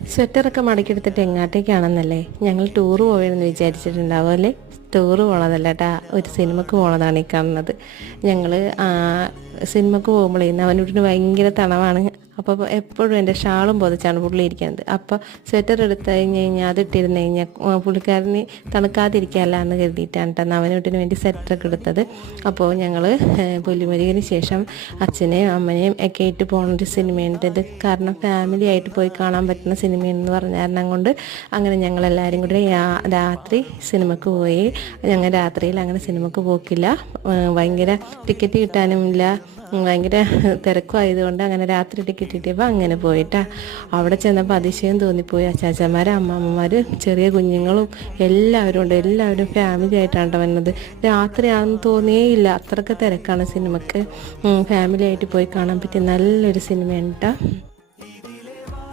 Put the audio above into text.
സ്വെറ്ററൊക്കെ മടക്കിയെടുത്തിട്ട് എങ്ങാട്ടേക്കാണെന്നല്ലേ ഞങ്ങൾ ടൂറ് പോയെന്ന് വിചാരിച്ചിട്ടുണ്ടാവും അല്ലേ? ടൂറ് പോണതല്ല കേട്ടാ, ഒരു സിനിമക്ക് പോണതാണ് ഈ കാണുന്നത്. ഞങ്ങൾ സിനിമക്ക് പോകുമ്പോഴേ അവനൂട്ടിന് ഭയങ്കര തണവാണ്. അപ്പോൾ എപ്പോഴും എൻ്റെ ഷാളും പൊതിച്ചാണ് പുള്ളി ഇരിക്കുന്നത്. അപ്പോൾ സ്വെറ്റർ എടുത്ത് കഴിഞ്ഞ് കഴിഞ്ഞാൽ അതിട്ടിരുന്ന് കഴിഞ്ഞാൽ പുള്ളിക്കാരന് തണുക്കാതിരിക്കാമല്ല എന്ന് കരുതിയിട്ടാണ് കേട്ടോ അവനൂട്ടിന് വേണ്ടി സ്വെറ്ററൊക്കെ എടുത്തത്. അപ്പോൾ ഞങ്ങൾ പുലിമുരുകന് ശേഷം അച്ഛനെയും അമ്മനെയും ഒക്കെ ആയിട്ട് പോകുന്നൊരു സിനിമയുണ്ട്. ഇത് കാരണം ഫാമിലി ആയിട്ട് പോയി കാണാൻ പറ്റുന്ന സിനിമയെന്ന് പറഞ്ഞ കാരണം കൊണ്ട് അങ്ങനെ ഞങ്ങളെല്ലാവരും കൂടി രാത്രി സിനിമക്ക് പോയി. ഞങ്ങൾ രാത്രിയിൽ അങ്ങനെ സിനിമക്ക് പോക്കില്ല, ഭയങ്കര ടിക്കറ്റ് കിട്ടാനുമില്ല, ഭയങ്കര തിരക്കുമായതുകൊണ്ട് അങ്ങനെ രാത്രി ടിക്കറ്റ് കിട്ടിയപ്പോൾ അങ്ങനെ പോയിട്ടാ. അവിടെ ചെന്നപ്പോൾ അതിശയം തോന്നിപ്പോയി. അച്ചാച്ചന്മാർ, അമ്മമ്മമാർ, ചെറിയ കുഞ്ഞുങ്ങളും എല്ലാവരും ഉണ്ട്. എല്ലാവരും ഫാമിലി ആയിട്ടാണ് വന്നത്. രാത്രിയാണെന്ന് തോന്നിയേയില്ല, അത്രയ്ക്ക് തിരക്കാണ് സിനിമക്ക്. ഫാമിലി ആയിട്ട് പോയി കാണാൻ പറ്റിയ നല്ലൊരു സിനിമയാണ് കേട്ടോ.